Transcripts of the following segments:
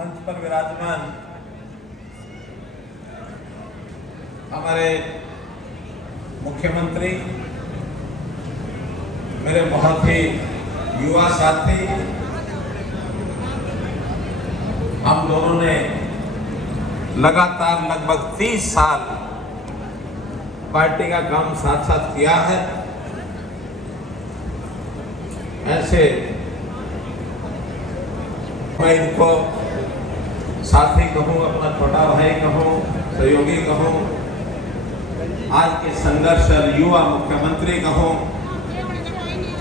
मंच पर विराजमान हमारे मुख्यमंत्री, मेरे बहुत ही युवा साथी, हम दोनों ने लगातार लगभग 30 साल पार्टी का काम साथ साथ किया है। ऐसे मैं इनको साथी कहूँ, अपना छोटा भाई कहूँ, सहयोगी कहूँ, आज के संघर्ष युवा मुख्यमंत्री कहूँ,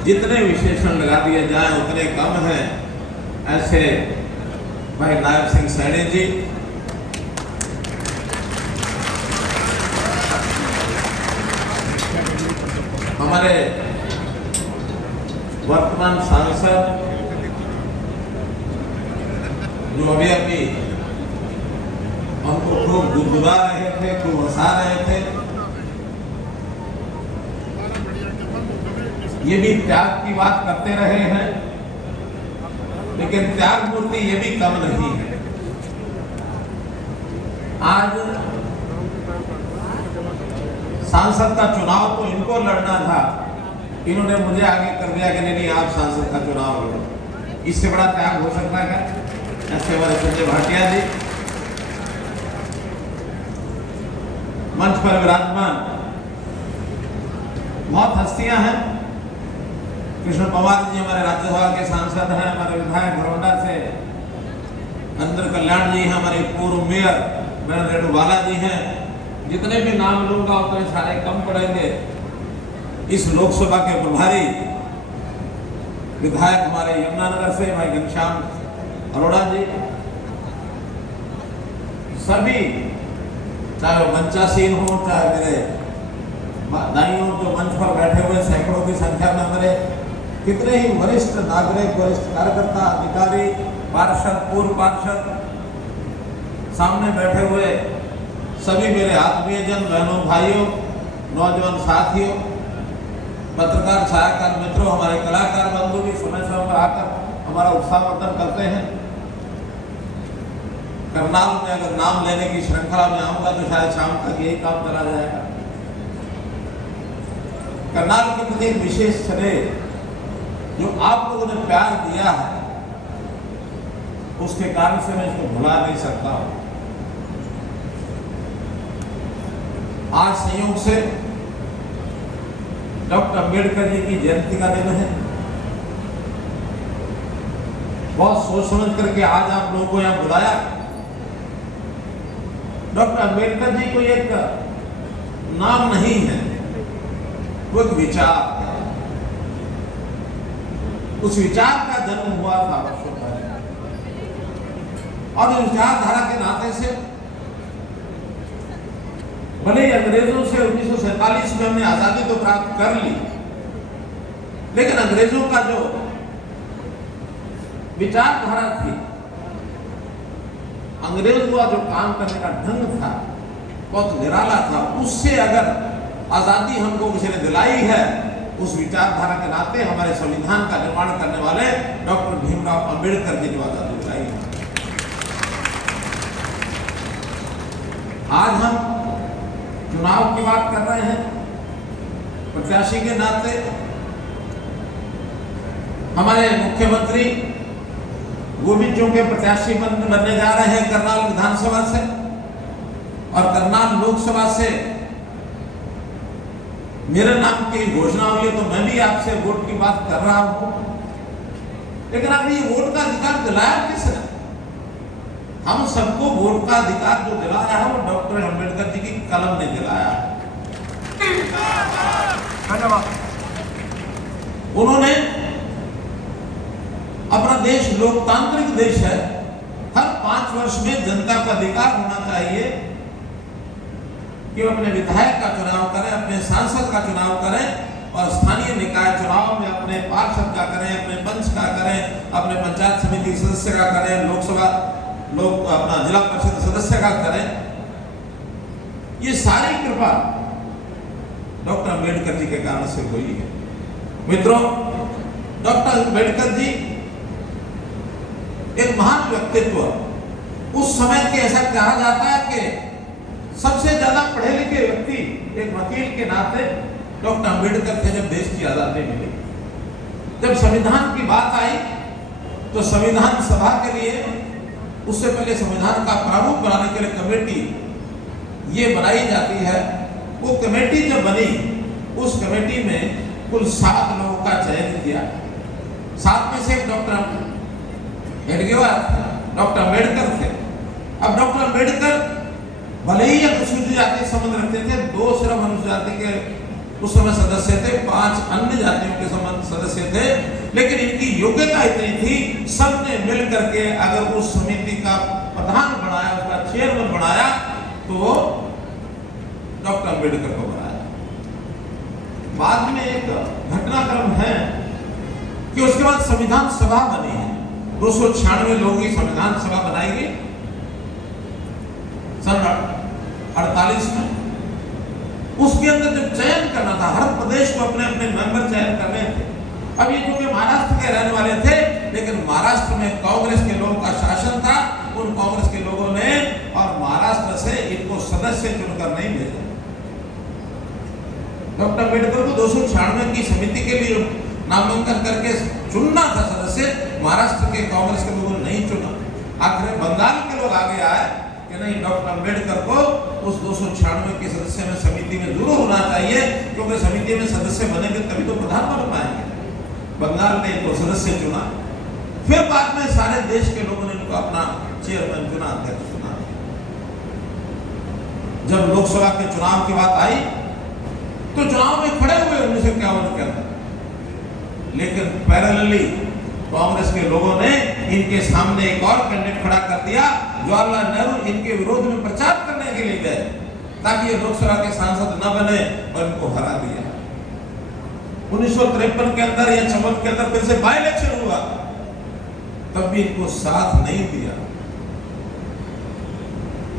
जितने विशेषण लगा दिए जाएं उतने कम हैं। ऐसे भाई नायब सिंह सैनी जी, हमारे वर्तमान सांसद जो अभी हमको खूब गुदगुदा रहे थे, खूब हंसा रहे थे, ये भी त्याग की बात करते रहे हैं, लेकिन त्याग मूर्ति ये भी कम नहीं है। आज सांसद का चुनाव तो इनको लड़ना था, इन्होंने मुझे आगे कर दिया कि नहीं आप सांसद का चुनाव लड़ो। इससे बड़ा त्याग हो सकता है? ऐसे हमारे संजय भाटिया जी मंच पर विराजमान, बहुत हस्तियां हैं। कृष्ण पवार जी हमारे राज्यसभा के सांसद हैं, हमारे विधायक बड़ौदा से अंदर कल्याण जी हैं, हमारे पूर्व मेयर मैन रेणुबाला जी हैं। जितने भी नाम लूंगा उतने सारे कम पड़ेंगे। इस लोकसभा के प्रभारी विधायक हमारे यमुनानगर से भाई घनश्याम अरोड़ा जी, सभी, चाहे वो मंचासीन हो, चाहे मेरे दाइयों जो मंच पर बैठे हुए सैकड़ों की संख्या में हमारे कितने ही वरिष्ठ नागरिक, वरिष्ठ कार्यकर्ता, अधिकारी, पार्षद, पूर्व पार्षद, सामने बैठे हुए सभी मेरे आत्मीयजन, बहनों, भाइयों, नौजवान साथियों, पत्रकार, छायाकार मित्रों, हमारे कलाकार बंधु भी समय समय पर आकर हमारा उत्साहवर्धन करते हैं। करनाल में अगर नाम लेने की श्रृंखला में आऊंगा तो शायद शाम तक यही काम चला जाएगा। करनाल के प्रति एक विशेष श्रेय जो आप लोगों ने प्यार दिया है, उसके कारण से मैं इसको भुला नहीं सकता हूं। आज संयोग से डॉक्टर अंबेडकर जी की जयंती का दिन है। बहुत सोच समझ करके आज आप लोगों को यहां बुलाया। डॉक्टर अंबेडकर जी को एक नाम नहीं है, वो एक विचार है। उस विचार का जन्म हुआ था वर्षों पहले, और उस विचारधारा के नाते से भले ही अंग्रेजों से 1947 में हमने आजादी तो प्राप्त कर ली, लेकिन अंग्रेजों का जो विचारधारा थी, अंग्रेजों का जो काम करने का ढंग था, बहुत निराला था। उससे अगर आजादी हमको किसी ने दिलाई है, उस विचारधारा के नाते हमारे संविधान का निर्माण करने वाले डॉक्टर भीमराव अंबेडकर जी ने आजादी दिलाई है। आज हम चुनाव की बात कर रहे हैं, प्रत्याशी के नाते हमारे मुख्यमंत्री वो भी चूंकि प्रत्याशी बनने जा रहे हैं करनाल विधानसभा से, और करनाल लोकसभा से मेरे नाम की घोषणा हुई है, तो मैं भी आपसे वोट की बात कर रहा हूं। लेकिन अब ये वोट का अधिकार दिलाया किसने? हम सबको वोट का अधिकार जो दिलाया है वो डॉक्टर अंबेडकर जी की कलम ने दिलाया है। धन्यवाद। उन्होंने, अपना देश लोकतांत्रिक देश है, हर 5 वर्ष में जनता का अधिकार होना चाहिए कि वो अपने विधायक का चुनाव करें, अपने सांसद का चुनाव करें, और स्थानीय निकाय चुनाव में अपने पार्षद का करें, अपने पंच का करें, अपने पंचायत समिति सदस्य का करें, लोकसभा अपना जिला परिषद सदस्य का करें। ये सारी कृपा डॉक्टर अंबेडकर जी के कारण से हुई है। मित्रों, डॉक्टर अंबेडकर जी एक महान व्यक्तित्व, उस समय के ऐसा कहा जाता है कि सबसे ज्यादा पढ़े लिखे व्यक्ति एक वकील के नाते डॉक्टर अंबेडकर थे। जब देश की आजादी मिली, जब संविधान की बात आई, तो संविधान सभा के लिए, उससे पहले संविधान का प्रारूप बनाने के लिए कमेटी ये बनाई जाती है। वो कमेटी जब बनी, उस कमेटी में कुल 7 लोगों का चयन किया। 7 में से एक डॉक्टर डॉक्टर अम्बेडकर थे। अब डॉक्टर अम्बेडकर भले ही अनुसूचित जाति संबंध रखते थे, 2 सिर्फ अनुसूचित जाति के उस समय सदस्य थे, 5 अन्य जातियों के संबंध सदस्य थे, लेकिन इनकी योग्यता इतनी थी, सबने मिल करके अगर उस समिति का प्रधान बनाया, उसका चेयरमैन बनाया, तो डॉक्टर अम्बेडकर को बनाया। बाद में एक घटनाक्रम है कि उसके बाद संविधान सभा बनी है। 296 लोगों की संविधान सभा बनाई गई सन 48 में। उसके अंदर जब चयन करना था, हर प्रदेश को अपने अपने मेंबर चयन करने थे। अब ये क्योंकि महाराष्ट्र के रहने वाले थे, लेकिन महाराष्ट्र में कांग्रेस के लोगों का शासन था, उन कांग्रेस के लोगों ने और महाराष्ट्र से इनको सदस्य चुनकर नहीं भेजा। डॉक्टर अम्बेडकर को 296 की समिति के लिए नामांकन करके चुनना था सदस्य, महाराष्ट्र के कांग्रेस के लोगों ने नहीं चुना। आखिर बंगाल के लोग आगे आए कि नहीं, डॉक्टर अम्बेडकर को उस 296 के सदस्य में समिति में जरूर होना चाहिए, क्योंकि समिति में सदस्य बनेंगे तभी तो प्रधान बन पाएंगे। बंगाल ने इनको सदस्य चुना। फिर बाद में सारे देश के लोगों ने इनको अपना चेयरमैन चुना, अध्यक्ष चुना। जब लोकसभा के चुनाव की बात आई, तो चुनाव में खड़े हुए 1951 के अंदर, लेकिन पैरेलली कांग्रेस के लोगों ने इनके सामने एक और कैंडिडेट खड़ा कर दिया। जवाहरलाल नेहरू इनके विरोध में प्रचार करने के लिए गए, ताकि ये लोकसभा के सांसद न बने, और इनको हरा दिया। 1953 के अंदर या 54 के अंदर फिर से बाई इलेक्शन हुआ, तब भी इनको साथ नहीं दिया।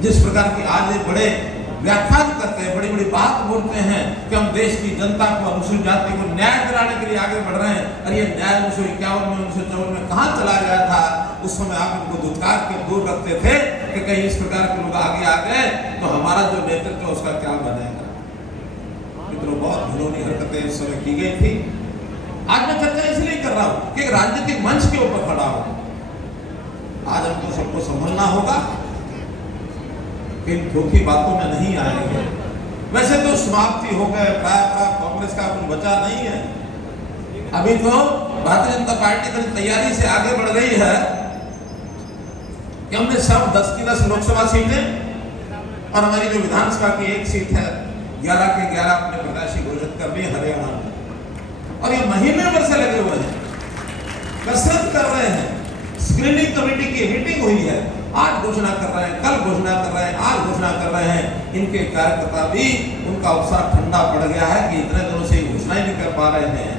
जिस प्रकार की आज एक बड़े व्याख्यान करते हैं, बड़ी बड़ी बात बोलते हैं कि हम देश की जनता को, अनुसूचित जाति को न्याय दिलाने के लिए आगे बढ़ रहे हैं, और ये न्याय 1951 में 1954 में कहां चला गया था। उस समय आप इनको धुतकार के दूर रखते थे कि कहीं इस प्रकार के लोग आगे आ गए तो हमारा जो नेतृत्व है उसका क्या बनेगा। मित्रों, बहुत घिनौनी हरकतें उस समय की गई थी। आज मैं चर्चा इसलिए कर रहा हूं कि राजनीतिक मंच के ऊपर खड़ा हो। आज हमको सबको संभलना होगा, इन धोखी बातों में नहीं आएंगे। वैसे तो समाप्ति हो गए, प्राय कांग्रेस का कुछ बचा नहीं है। अभी तो भारतीय जनता पार्टी की तैयारी से आगे बढ़ गई है कि हमने सब 10 की 10 लोकसभा सीटें और हमारी जो विधानसभा की एक सीट है 11 के 11 अपने प्रत्याशी घोषित कर दिए हरियाणा में। और ये महीने भर से लगे हुए हैं, कसरत कर रहे हैं। स्क्रीनिंग कमेटी की मीटिंग हुई है, आज घोषणा कर रहे हैं, कल घोषणा कर रहे हैं, आज घोषणा कर रहे हैं। इनके कार्यकर्ता भी, उनका उत्साह ठंडा पड़ गया है कि इतने दिनों से घोषणा ही नहीं कर पा रहे हैं।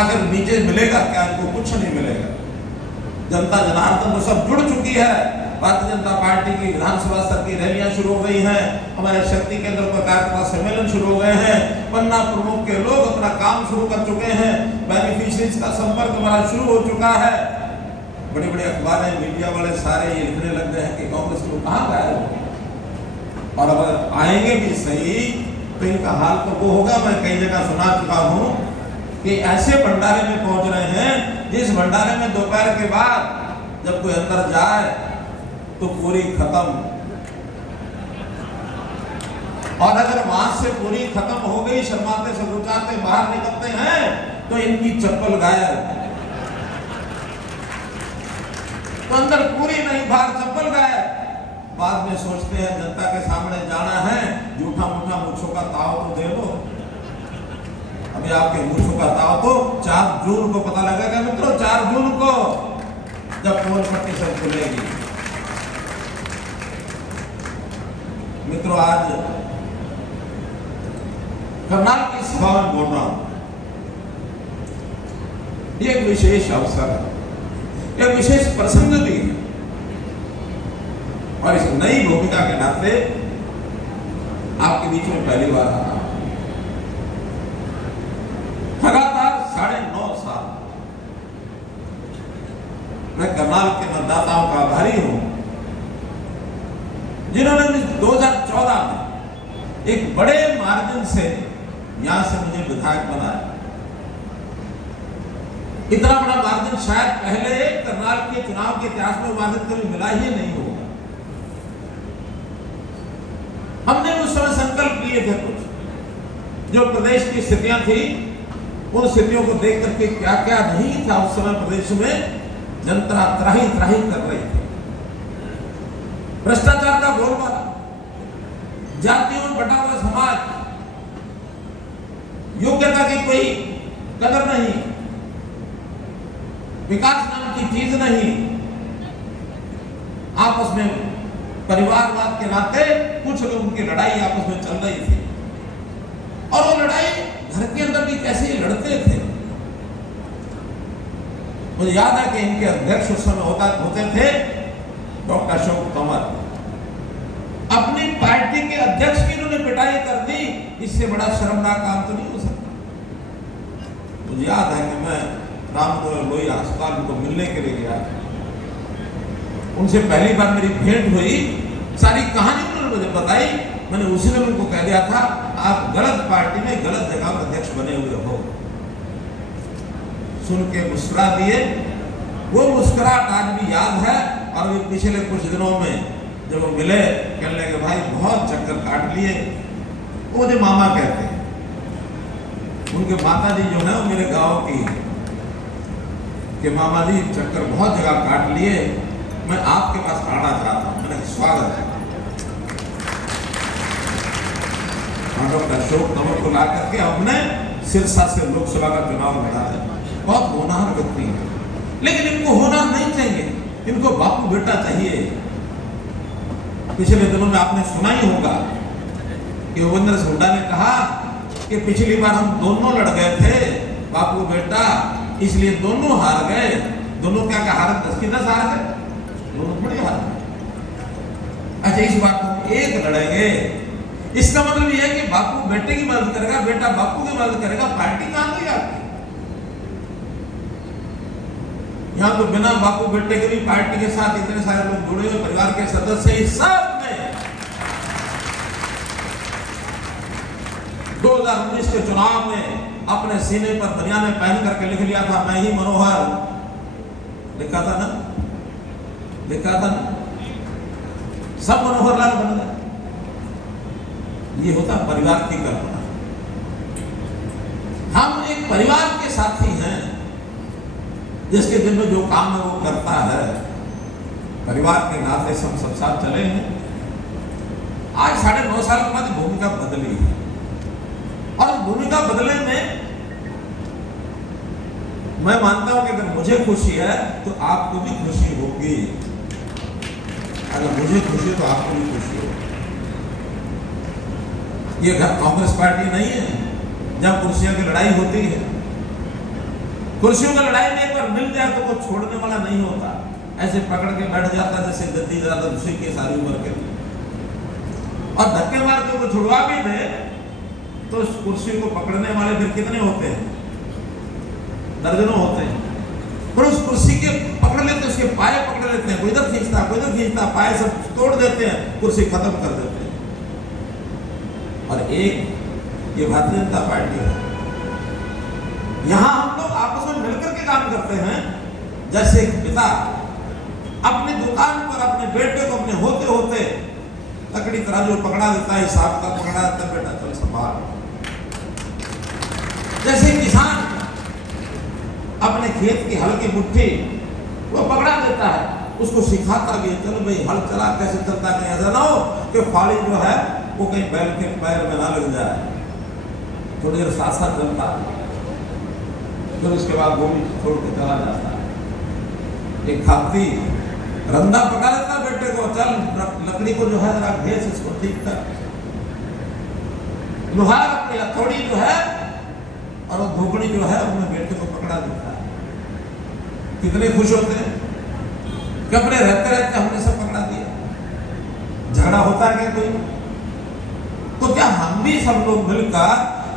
अगर नीचे मिलेगा क्या? इनको कुछ नहीं मिलेगा। जनता जनार्दन तो सब जुड़ चुकी है। भारतीय जनता पार्टी की विधानसभा स्तर की रैलियां शुरू हो गई हैं, हमारे शक्ति केंद्र पर कार्यकर्ता सम्मेलन शुरू हो गए हैं, पन्ना प्रमुख के लोग अपना काम शुरू कर चुके हैं, बेनिफिशियरीज का संपर्क हमारा शुरू हो चुका है। बड़े बड़े अखबारें, मीडिया वाले सारे ये लिखने लग गए हैं कि कांग्रेस के लोग कहाँ गए हो, और अगर आएंगे भी सही तो इनका हाल तो वो होगा। मैं कई जगह सुना चुका हूँ कि ऐसे भंडारे में पहुंच रहे हैं जिस भंडारे में दोपहर के बाद जब कोई अंदर जाए तो पूरी खत्म, और अगर वहां से पूरी खत्म हो गई, शर्माते सकुचाते बाहर निकलते हैं तो इनकी चप्पल गायब, तो अंदर पूरी नहीं, बाहर चप्पल गायब। बाद में सोचते हैं जनता के सामने जाना है, झूठा मूठा मूछों का ताव तो दे दो। अभी आपके मूछों का ताव तो 4 जून को पता लगेगा मित्रों, 4 जून को जब पोल पट्टी सब खुलेगी। मित्रों, आज करनाल की सभा में बोल रहा हूं, ये एक विशेष अवसर है, एक विशेष प्रसंग भी है, और इस नई भूमिका के नाते आपके बीच में पहली बार आ रहा हूं। लगातार 9.5 साल मैं करनाल के मतदाताओं का आभारी हूं जिन्होंने 2014 में एक बड़े मार्जिन से यहां से मुझे विधायक बनाया। इतना बड़ा मार्जिन शायद पहले करनाल के चुनाव के इतिहास में मार्जिन कभी मिला ही नहीं होगा। हमने उस समय संकल्प लिए थे कुछ, जो प्रदेश की स्थितियां थी उन स्थितियों को देख करके क्या क्या नहीं था उस समय प्रदेश में, जनता त्राही त्राही कर रही थी। भ्रष्टाचार का बोलबाला, जातियों में बटा हुआ समाज, योग्यता की कोई कदर नहीं, विकास नाम की चीज नहीं, आपस में परिवारवाद के नाते कुछ लोगों की लड़ाई आपस में चल रही थी। और वो लड़ाई घर के अंदर भी कैसे लड़ते थे। मुझे याद है कि इनके अध्यक्ष उस समय होते थे डॉक्टर अशोक तंवर। अपनी पार्टी के अध्यक्ष की इन्होंने पिटाई कर दी, इससे बड़ा शर्मनाक काम तो नहीं हो सकता। मुझे याद है कि मैं रामनगर लोहिया अस्पताल उनको मिलने के लिए गया, उनसे पहली बार मेरी भेंट हुई, सारी कहानी उन्होंने मुझे बताई। मैंने उसी दिन उनको कह दिया था, आप गलत पार्टी में गलत जगह पर अध्यक्ष बने हुए हो। सुन के मुस्कुरा दिए। वो मुस्कुराहट आज भी याद है। और भी पिछले कुछ दिनों में जब वो मिले, कहने लगे भाई बहुत चक्कर काट लिए। वो मुझे मामा कहते हैं, उनके माता जी जो है वो मेरे गांव की कि मामा जी चक्कर बहुत जगह काट लिए, मैं आपके पास आना चाहता हूं। मैंने स्वागत है। डॉक्टर अशोक तंवर को ला करके हमने सिरसा से लोकसभा का चुनाव लड़ा है। बहुत होनहार व्यक्ति है, लेकिन इनको होना नहीं चाहिए, इनको बापू बेटा चाहिए। पिछले दिनों में आपने सुना ही होगा कि भूपेंद्र सिंह हुड्डा ने कहा कि पिछली बार हम दोनों लड़ गए थे बापू बेटा, इसलिए दोनों हार गए। दोनों क्या क्या हार, 10 की 10 हार गए, दोनों थोड़ी हार गए। अच्छा, इस बात को एक लड़ेंगे, इसका मतलब यह है कि बापू बेटे की मदद करेगा, बेटा बापू की मदद करेगा, पार्टी कहां गई आपकी? यहां तो बिना बापू बेटे के भी पार्टी के साथ इतने सारे लोग जुड़े हुए, परिवार के सदस्य, इस सब ने 2019 के चुनाव में अपने सीने पर बनियाने पहन करके लिख लिया था, मैं ही मनोहर। लिखा था ना, लिखा था ना, सब मनोहर लाल बन गए। ये होता परिवार की कल्पना। हम एक परिवार के साथी हैं, जिसके दिन में जो काम है वो करता है। परिवार के नाते सब साथ चले हैं। आज 9.5 साल के बाद भूमिका बदली है, और उस भूमिका बदलने में मैं मानता हूं कि अगर मुझे खुशी है तो आपको भी खुशी होगी। अगर मुझे खुशी है तो आपको भी खुशी होगी। ये घर कांग्रेस पार्टी नहीं है जहां कुर्सियों की लड़ाई होती है। कुर्सियों की लड़ाई में एक बार मिल जाए तो वो छोड़ने वाला नहीं होता, ऐसे पकड़ के बैठ जाता जैसे गद्दी ज्यादा दूसरी की सारी उम्र के, और धक्के मार के वो छुड़वा भी दे तो उस कुर्सी को पकड़ने वाले फिर कितने होते हैं? दर्जनों होते हैं। पर उस कुर्सी के पकड़ लेते, उसके पाए पकड़ लेते हैं, कोई इधर खींचता, कोई इधर खींचता, पाए सब तोड़ देते हैं, कुर्सी खत्म कर देते हैं। और एक ये भारतीय जनता पार्टी है, यहां हम लोग आपस में मिलकर के काम करते हैं। जैसे एक पिता अपनी दुकान पर अपने बेटे को अपने होते होते लकड़ी तराजू पकड़ा देता है, हिसाब का पकड़ा देता है, बेटा चल संभाल। जैसे किसान अपने खेत की हल की मुट्ठी वो पकड़ा देता है, उसको सिखाता भी, चलो भाई हल चला कैसे चलता, कहीं ऐसा ना हो कि फाड़ी जो है वो कहीं बैल के पैर में ना लग जाए। थोड़ी देर साथ साथ चलता है, फिर उसके बाद वो भी छोड़ के चला जाता है। एक खाती रंधा पका लेता बेटे को, चल लकड़ी को जो है जरा घेस, इसको ठीक कर। लोहार अपनी हथौड़ी जो है और वो धोकड़ी जो है उसमें बेटे को पकड़ा देता है। कितने खुश होते हैं कि अपने रहते रहते हमने सब पकड़ा दिया। झगड़ा होता है क्या कोई? तो क्या हम भी सब लोग मिलकर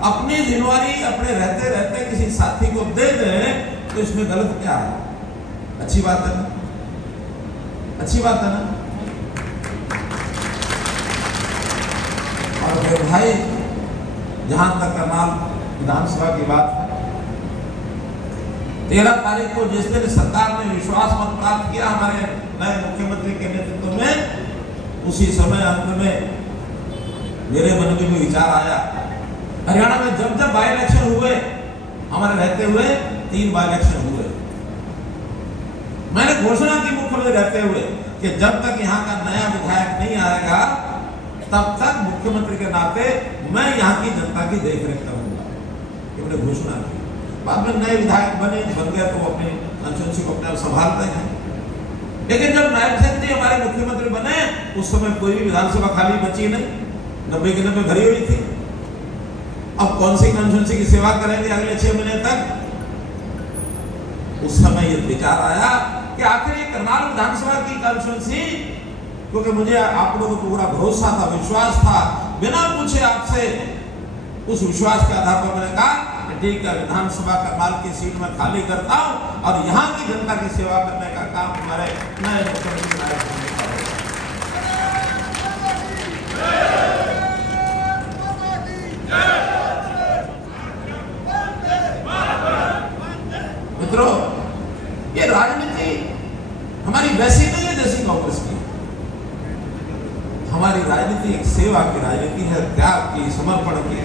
अपनी जिम्मेवारी अपने रहते रहते किसी साथी को दे दें, तो इसमें गलत क्या है? अच्छी बात है ना, अच्छी बात है ना। और मेरे भाई, जहां तक करनाल विधानसभा की बात है, 13 तारीख को जिस दिन सरकार ने विश्वास मत प्राप्त किया हमारे नए मुख्यमंत्री के नेतृत्व में, उसी समय अंत में मेरे मन में भी विचार आया। हरियाणा में जब जब बाई इलेक्शन हुए, हमारे रहते हुए 3 बाई इलेक्शन हुए, मैंने घोषणा की मुख्यमंत्री रहते हुए कि जब तक यहाँ का नया विधायक नहीं आएगा तब तक मुख्यमंत्री के नाते मैं यहाँ की जनता की देखरेख करूंगा। ये मैंने घोषणा की। बाद में नए विधायक बन गए तो अपनी कंस्टिट्यूंसी को अपने आप संभालते हैं। लेकिन जब नायब सिंह जी हमारे मुख्यमंत्री बने, उस समय कोई भी विधानसभा खाली बची नहीं, 90 की 90 भरी हुई थी। अब कौन सी कंस्टिट्यूंसी की सेवा करेंगे अगले 6 महीने तक? उस समय ये विचार आया कि आखिर ये करनाल विधानसभा की कंस्टिट्यूंसी, क्योंकि मुझे आप लोगों को पूरा भरोसा था, विश्वास था, बिना पूछे आपसे उस विश्वास के आधार पर मैंने कहा कि ठीक है, विधानसभा करनाल की सीट में खाली करता हूं और यहाँ की जनता की सेवा करने का काम हमारे नए मुख्यमंत्री नायब सिंह जी करेंगे। मित्रों, ये राजनीति हमारी वैसी नहीं है जैसी कांग्रेस की। हमारी राजनीति एक सेवा की राजनीति है, त्याग की, समर्पण की।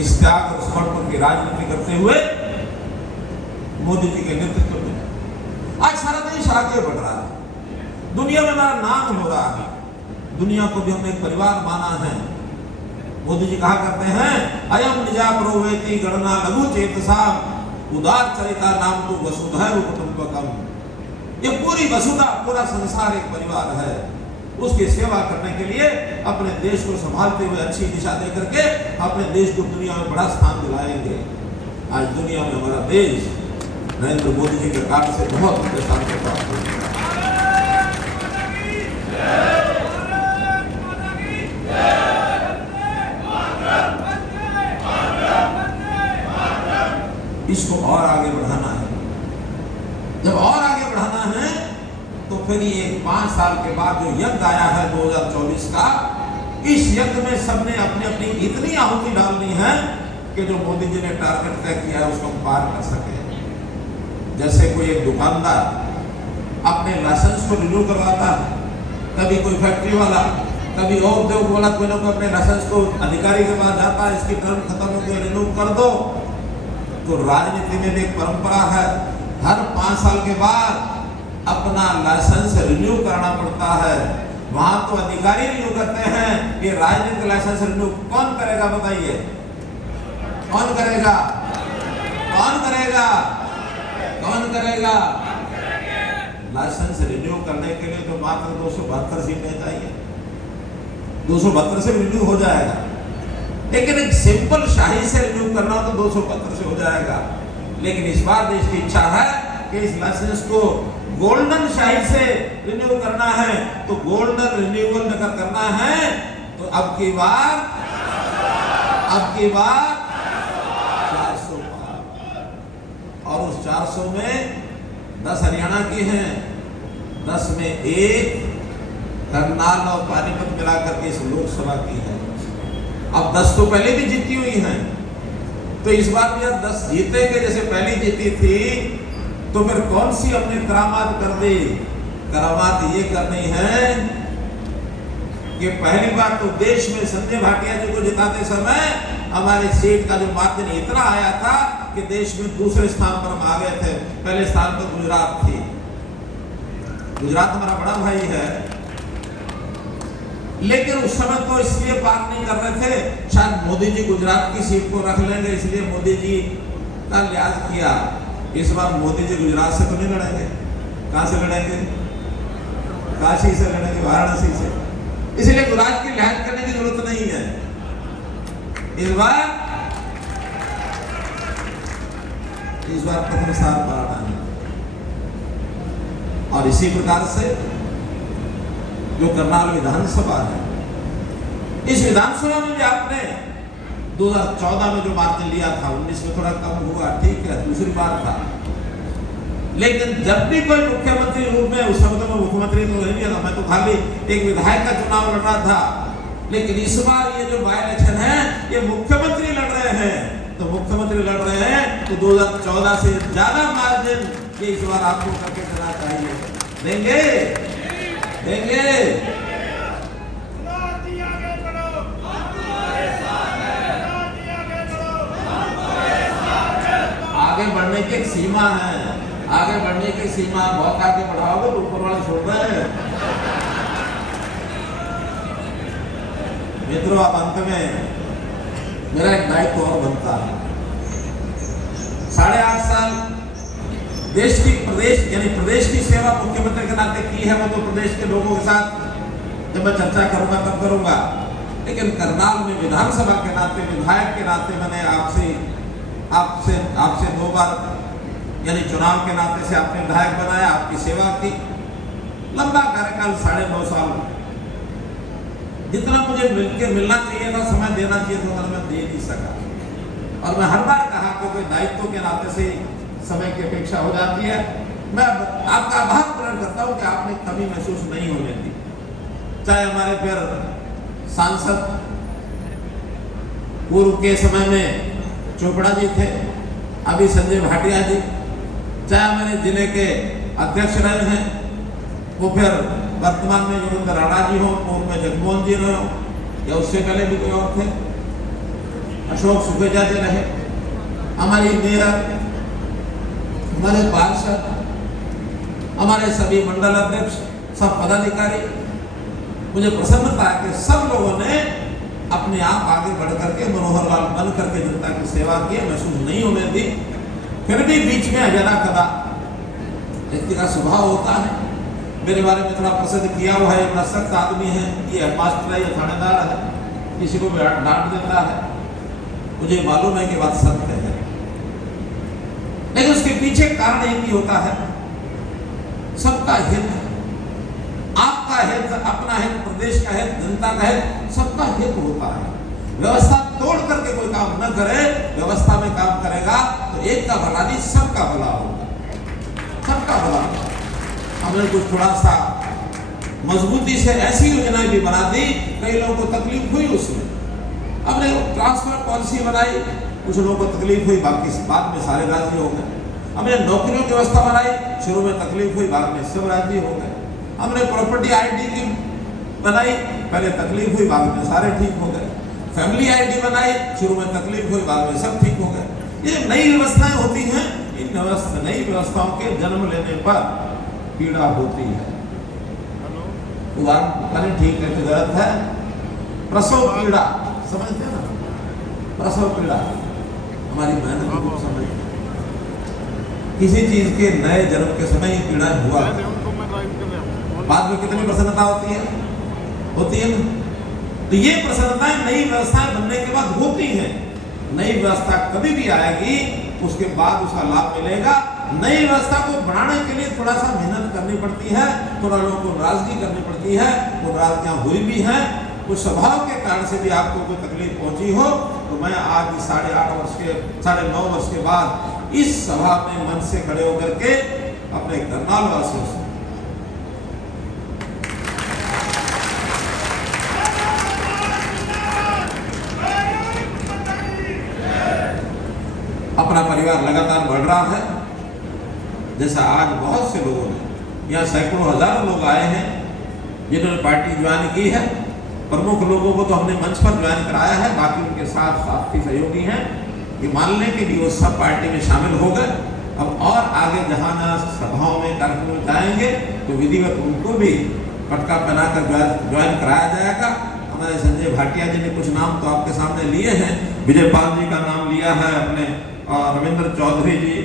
इस त्याग और समर्पण की राजनीति करते हुए मोदी जी के नेतृत्व में आज सारा देश आगे बढ़ रहा है, दुनिया में हमारा नाम हो रहा है, दुनिया को भी हमने एक परिवार माना है। मोदी जी कहा करते हैं, अयम निजा प्रोवेति गणना लघु चेतसा उदार चरिता नाम तो वसुधैव कुटुंबकम। ये पूरी वसुधा, पूरा संसार एक परिवार है। उसकी सेवा करने के लिए अपने देश को संभालते हुए अच्छी दिशा दे करके अपने देश को दुनिया में बड़ा स्थान दिलाएंगे। आज दुनिया में हमारा देश नरेंद्र मोदी जी के कार्य से बहुत बड़े स्थान पर प्राप्त हो गया। इसको और आगे बढ़ाना है। जब और आगे बढ़ाना है तो फिर ये 5 साल के बाद जो यज्ञ आया है 2024 का, इस यज्ञ में सबने अपनी अपनी इतनी आहुति डालनी है कि जो मोदी जी ने टारगेट तय किया है उसको पार कर सके। जैसे कोई एक दुकानदार अपने लाइसेंस को रिन्यू करवाता है, कभी कोई फैक्ट्री वाला, कभी और उद्योग वाला कोई ना कोई अपने लाइसेंस को अधिकारी के पास जाता है, इसकी टर्म खत्म हो गई, रिन्यू कर दो। तो राजनीति में भी एक परंपरा है, हर 5 साल के बाद अपना लाइसेंस रिन्यू करना पड़ता है। वहां तो अधिकारी रिन्यू करते हैं, ये राजनीतिक लाइसेंस रिन्यू कौन करेगा? बताइए, कौन करेगा? कौन करेगा? कौन करेगा? लाइसेंस रिन्यू करने के लिए तो मात्र 272 सीटें चाहिए, 272 से रिन्यू हो जाएगा। लेकिन एक सिंपल शाही से रिन्यू करना हो तो 272 से हो जाएगा। लेकिन इस बार देश की इच्छा है कि इस लाइसेंस को गोल्डन शाही से रिन्यू करना है। तो गोल्डन रिन्यूअल अगर करना है तो अब की बार 400 पार, और उस 400 में 10 हरियाणा की हैं, 10 में 1 करनाल और पानीपत मिलाकर के इस लोकसभा की है। अब 10 तो पहले भी जीती हुई हैं, तो इस बार भी 10 जीतेंगे जैसे पहली जीती थी। तो फिर कौन सी अपने करामात कर दी? करामात ये करनी है कि पहली बार तो देश में संजय भाटिया जी को जिताते समय हमारी सीट का जो मार्जिन इतना आया था कि देश में दूसरे स्थान पर हम आ गए थे। पहले स्थान पर गुजरात थी। गुजरात हमारा बड़ा भाई है, लेकिन उस समय तो इसलिए पार नहीं कर रहे थे, शायद मोदी जी गुजरात की सीट को रख लेंगे, इसलिए मोदी जी का लिहाज किया। इस बार मोदी जी गुजरात से तो नहीं लड़ेंगे। कहां से लड़ेंगे? काशी से लड़ेंगे, वाराणसी से। इसलिए गुजरात की लिहाज करने की जरूरत नहीं है। इस बार प्रथम स्थान पर आना है। और इसी प्रकार से जो करनाल विधानसभा है, इस विधानसभा में भी आपने 2014 में जो मार्जिन लिया था, 19 में थोड़ा कम हुआ, ठीक है, दूसरी बार था। लेकिन जब भी कोई मुख्यमंत्री रूप में, उस समय तो मैं मुख्यमंत्री तो नहीं था, मैं तो खाली एक विधायक का चुनाव लड़ रहा था। लेकिन इस बार ये जो बाय इलेक्शन है ये मुख्यमंत्री लड़ रहे हैं, तो मुख्यमंत्री लड़ रहे हैं तो 2014 से ज्यादा मार्जिन ये इस बार आपको करके देना चाहिए। देंगे देंगे आगे बढ़ने की एक सीमा है, आगे बढ़ने की सीमा, बहुत आगे बढ़ाओगे तो ऊपर वाले छोड़ रहे हैं। मित्रों, अब अंत में मेरा एक दायित्व और बनता है। 8.5 साल देश की प्रदेश की सेवा मुख्यमंत्री के नाते की है, वो तो प्रदेश के लोगों के साथ जब मैं चर्चा करूंगा तब करूंगा, लेकिन करनाल में विधानसभा के नाते, विधायक के नाते मैंने आपसे 2 बार यानी चुनाव के नाते से आपने विधायक बनाया, आपकी सेवा की, लंबा कार्यकाल 9.5 साल, जितना मुझे मिलना चाहिए था, समय देना चाहिए था, मैं दे नहीं सका। और मैं हर बार कहा कि कोई दायित्व के नाते से समय की अपेक्षा हो जाती है। मैं आपका आभार प्रकट करता हूं कि आपने कमी महसूस नहीं होने दी। चाहे हमारे फिर सांसद पूर्व के समय में चोपड़ा जी थे, अभी संजय भाटिया जी, चाहे हमारे जिले के अध्यक्ष रहे हैं, वो फिर वर्तमान में योगेंद्र राणा जी हो, पूर्व में जगमोहन जी रहे हो, या उससे पहले भी कोई और थे, अशोक सुखेजा जी रहे, हमारी मेयर, हमारे पार्षद, हमारे सभी मंडल अध्यक्ष, सब पदाधिकारी, मुझे प्रसन्नता है कि सब लोगों ने अपने आप आगे बढ़ करके मनोहर लाल बन करके जनता की सेवा की, महसूस नहीं होने दी। फिर भी बीच में अजरा कदा व्यक्ति का स्वभाव होता है। मेरे बारे में थोड़ा प्रसिद्ध किया हुआ है, बड़ा सख्त आदमी है, ये मास्टर है, ये थानेदार है, किसी को भी डांट देता है, मुझे मालूम है कि बात सत्य है, लेकिन उसके पीछे कारण एक ही होता है, सबका हित, आपका हित, अपना हित, प्रदेश का हित, जनता का हित, सबका हित होता है। व्यवस्था तोड़ करके कोई काम न करे, व्यवस्था में काम करेगा तो एक का भला नहीं, सबका भला होगा, सबका भला होगा। हमने कुछ थोड़ा सा मजबूती से ऐसी योजनाएं भी बना दी, कई लोगों को तकलीफ हुई उसमें। हमने ट्रांसफर पॉलिसी बनाई, कुछ लोगों को तकलीफ हुई, बाकी बाद में सारे राजी हो गए। हमने नौकरियों की व्यवस्था बनाई, शुरू में तकलीफ हुई, बाद में सब राजी हो गए। हमने प्रॉपर्टी आईडी की बनाई, पहले तकलीफ हुई, बाद में सारे ठीक हो गए। फैमिली आईडी बनाई, शुरू में तकलीफ हुई, बाद में सब ठीक हो गए। ये नई व्यवस्थाएं होती हैं, इन नई व्यवस्थाओं के जन्म लेने पर पीड़ा होती है। उदाहरण ठीक है कि गलत है, प्रसव पीड़ा समझते हैं ना, प्रसव पीड़ा हमारी मेहनत को समझते, किसी चीज के नए जन्म के समय ये पीड़ा हुआ, बाद में कितनी प्रसन्नता होती है ना। तो ये प्रसन्नताएं नई व्यवस्थाएं बनने के बाद होती हैं। नई व्यवस्था कभी भी आएगी, उसके बाद उसका लाभ मिलेगा। नई व्यवस्था को बनाने के लिए थोड़ा सा मेहनत करनी पड़ती है, थोड़ा लोगों को नाराजगी करनी पड़ती है, वो नाराजगियां हुई भी हैं, कुछ स्वभाव के कारण से भी आपको कोई तकलीफ पहुंची हो, तो मैं आज 9.5 वर्ष के बाद इस सभा में मन से खड़े होकर के अपने करनाल वासियों से अपना परिवार लगातार बढ़ रहा है। जैसा आज बहुत से लोगों ने, यहाँ सैकड़ों हजारों लोग आए हैं जिन्होंने पार्टी ज्वाइन की है। प्रमुख लोगों को तो हमने मंच पर ज्वाइन कराया है, बाकी उनके साथ साथी सहयोगी हैं, ये मान लें कि भी वो सब पार्टी में शामिल हो गए। अब और आगे जहाँ जहाँ सभाओं में कार्यक्रम में जाएंगे तो विधिवत उनको भी पटका पहनाकर ज्वाइन कराया जाएगा। हमारे संजय भाटिया जी ने कुछ नाम तो आपके सामने लिए हैं, विजय पाल जी का नाम लिया है, अपने रविंद्र चौधरी जी,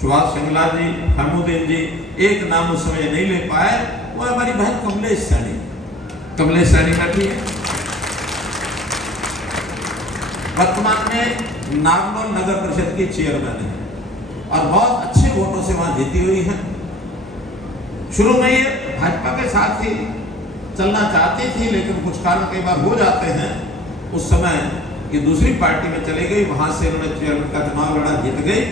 सुभाष सिंगला जी, हरमुद्दीन जी, एक नाम उस समय नहीं ले पाए, वो हमारी बहन कमलेश सैनी बैठी है। वर्तमान में नागनौर नगर परिषद की चेयरमैन है और बहुत अच्छे वोटों से वहां जीती हुई है। शुरू में ये भाजपा के साथ ही चलना चाहती थी, लेकिन कुछ कारण कई बार हो जाते हैं। उस समय ये दूसरी पार्टी में चली गई, वहां से उन्होंने चेयरमैन का चुनाव लड़ा, जीत गई।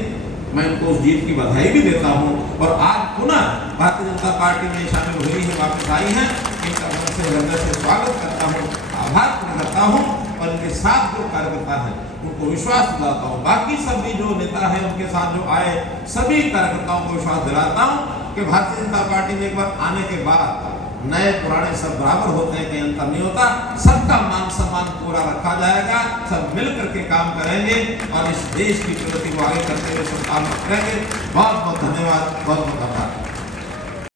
मैं उनको उस जीत की बधाई भी देता हूं और आज पुनः भारतीय जनता पार्टी में शामिल हुई है, वापस आई है, इनका मन से हृदय से स्वागत करता हूं। आभार प्रकट करता हूँ और इनके साथ जो कार्यकर्ता है उनको विश्वास दिलाता हूँ। बाकी सभी जो नेता है उनके साथ जो आए सभी कार्यकर्ताओं को विश्वास दिलाता हूँ कि भारतीय जनता पार्टी में एक बार आने के बाद नए पुराने सब बराबर होते हैं, कहीं अंतर नहीं होता। सबका मान सम्मान पूरा रखा जाएगा, सब मिल करके काम करेंगे और इस देश की प्रगति को आगे करते हुए सब काम करेंगे। बहुत बहुत धन्यवाद, बहुत बहुत आभार।